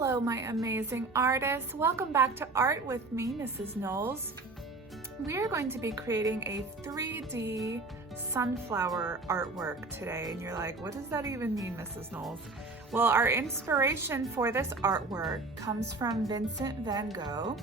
Hello, my amazing artists. Welcome back to Art with me, Mrs. Knowles. We are going to be creating a 3D sunflower artwork today. And you're like, what does that even mean, Mrs. Knowles? Well, our inspiration for this artwork comes from Vincent van Gogh.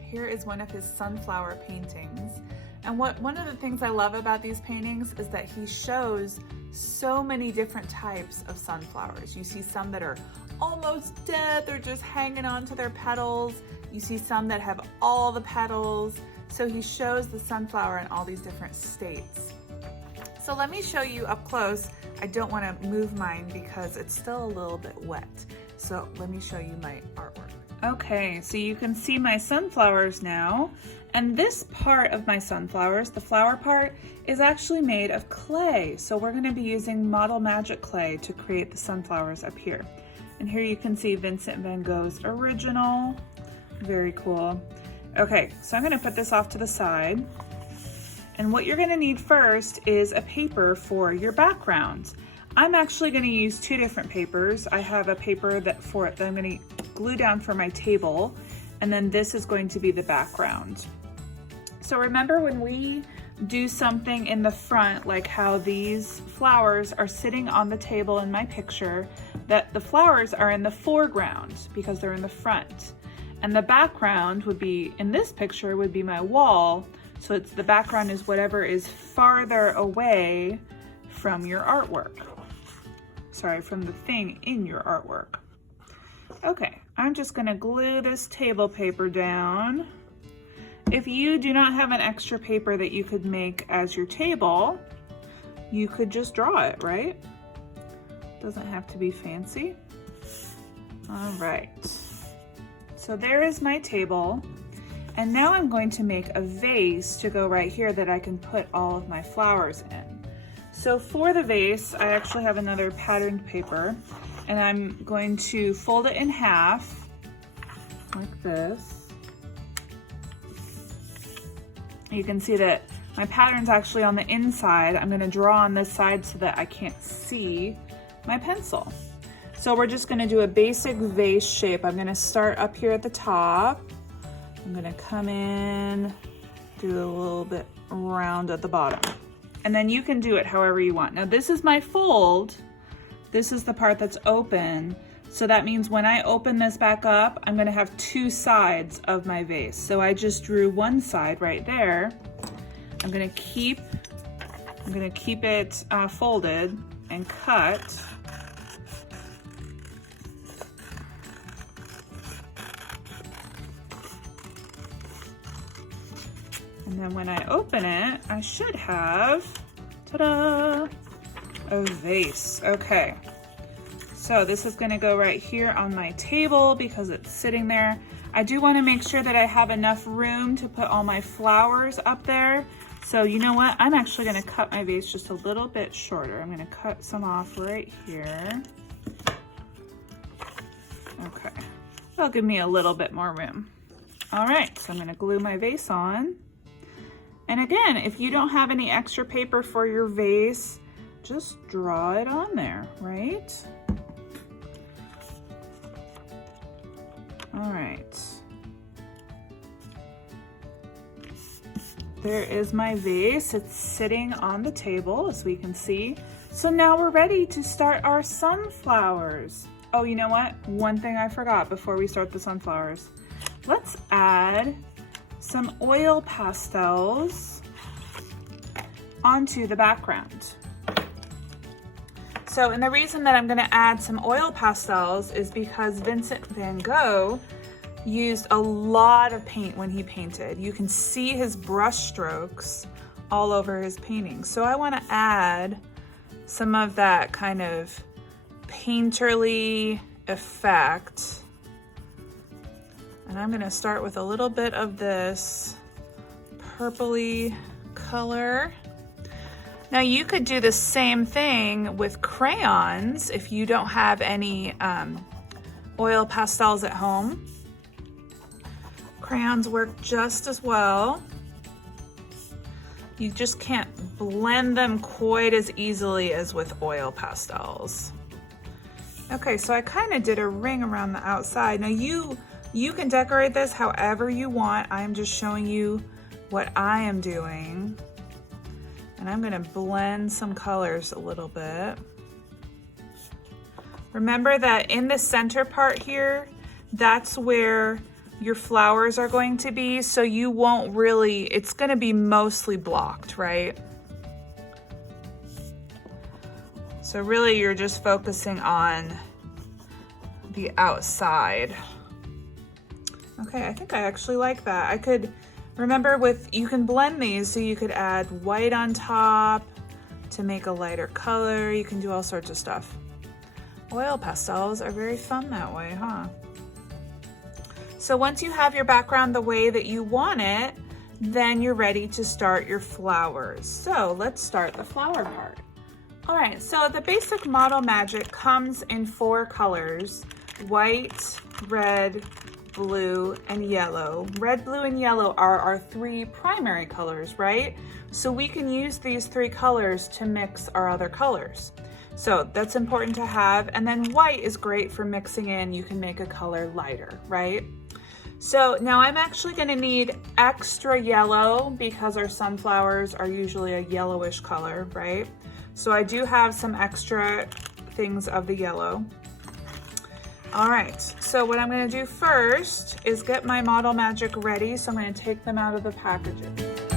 Here is one of his sunflower paintings. And one of the things I love about these paintings is that he shows so many different types of sunflowers. You see some that are almost dead, they're just hanging on to their petals. You see some that have all the petals. So he shows the sunflower in all these different states. So let me show you up close. I don't want to move mine because it's still a little bit wet. So let me show you my artwork. Okay, so you can see my sunflowers now. And this part of my sunflowers, the flower part, is actually made of clay. So we're going to be using Model Magic clay to create the sunflowers up here. And here you can see Vincent van Gogh's original. Very cool. Okay, so I'm going to put this off to the side. And what you're going to need first is a paper for your background. I'm actually going to use two different papers. I have a paper that I'm going to glue down for my table, and then this is going to be the background. So remember when we do something in the front, like how these flowers are sitting on the table in my picture, that the flowers are in the foreground because they're in the front. And the background would be, in this picture, would be my wall. So it's the background is whatever is farther away from your artwork. Sorry, from the thing in your artwork. Okay, I'm just gonna glue this table paper down. If you do not have an extra paper that you could make as your table, you could just draw it, right? Doesn't have to be fancy. All right, so there is my table. And now I'm going to make a vase to go right here that I can put all of my flowers in. So for the vase, I actually have another patterned paper, and I'm going to fold it in half like this. You can see that my pattern's actually on the inside. I'm going to draw on this side so that I can't see my pencil. So we're just going to do a basic vase shape. I'm going to start up here at the top. I'm going to come in, do a little bit round at the bottom. And then you can do it however you want. Now this is my fold. This is the part that's open. So that means when I open this back up, I'm going to have two sides of my vase. So I just drew one side right there. I'm going to keep it folded and cut. And then when I open it, I should have, ta-da, a vase. Okay, so this is gonna go right here on my table because it's sitting there. I do wanna make sure that I have enough room to put all my flowers up there. So you know what? I'm actually gonna cut my vase just a little bit shorter. I'm gonna cut some off right here. Okay, that'll give me a little bit more room. All right, so I'm gonna glue my vase on. And again, if you don't have any extra paper for your vase, just draw it on there, right? All right. There is my vase. It's sitting on the table, as we can see. So now we're ready to start our sunflowers. Oh, you know what? One thing I forgot before we start the sunflowers. Let's add some oil pastels onto the background. So, and the reason that I'm going to add some oil pastels is because Vincent van Gogh used a lot of paint when he painted. You can see his brush strokes all over his paintings. So I want to add some of that kind of painterly effect. And I'm gonna start with a little bit of this purpley color. Now you could do the same thing with crayons if you don't have any oil pastels at home. Crayons work just as well. You just can't blend them quite as easily as with oil pastels. Okay, so I kind of did a ring around the outside. Now you can decorate this however you want. I'm just showing you what I am doing. And I'm gonna blend some colors a little bit. Remember that in the center part here, that's where your flowers are going to be, so you won't really, it's gonna be mostly blocked, right? So really you're just focusing on the outside. Okay, I think I actually like that. I could, remember you can blend these, so you could add white on top to make a lighter color. You can do all sorts of stuff. Oil pastels are very fun that way, huh? So once you have your background the way that you want it, then you're ready to start your flowers. So let's start the flower part. All right, so the basic Model Magic comes in 4 colors: white, red, blue, and yellow. Red, blue, and yellow are our 3 primary colors, right? So we can use these 3 colors to mix our other colors. So that's important to have. And then white is great for mixing in. You can make a color lighter, right? So now I'm actually gonna need extra yellow because our sunflowers are usually a yellowish color, right? So I do have some extra things of the yellow. All right, so what I'm gonna do first is get my Model Magic ready. So I'm gonna take them out of the packaging.